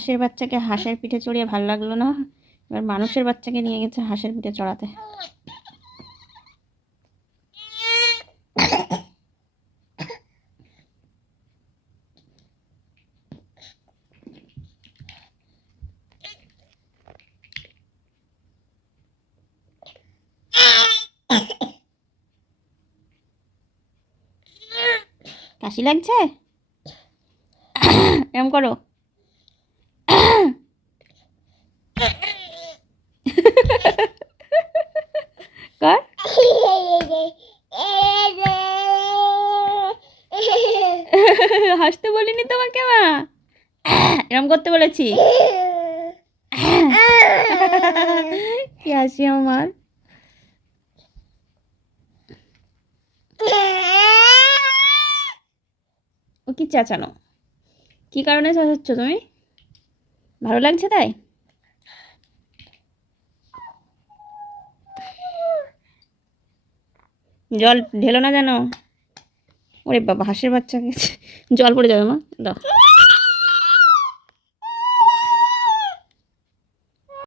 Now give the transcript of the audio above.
হাঁসের বাচ্চাকে হাঁসের পিঠে চড়িয়ে ভালো লাগলো না, এবার মানুষের বাচ্চাকে নিয়ে গেছে হাঁসের পিঠে চড়াতে। কাশি লাগছে, এরম করো। কর। হাসতে বলিনি তোমাকে মা, এরম করতে বলেছি। কি হাসি আমার। ও কি চেঁচানো, কি কারণে চেঁচাচ্ছ তুমি? ভালো লাগছে তাই? জল ঢেলো না যেন। ওরে বাবা, হাঁসের বাচ্চাকে জল পড়ে যাবে মা, দাও।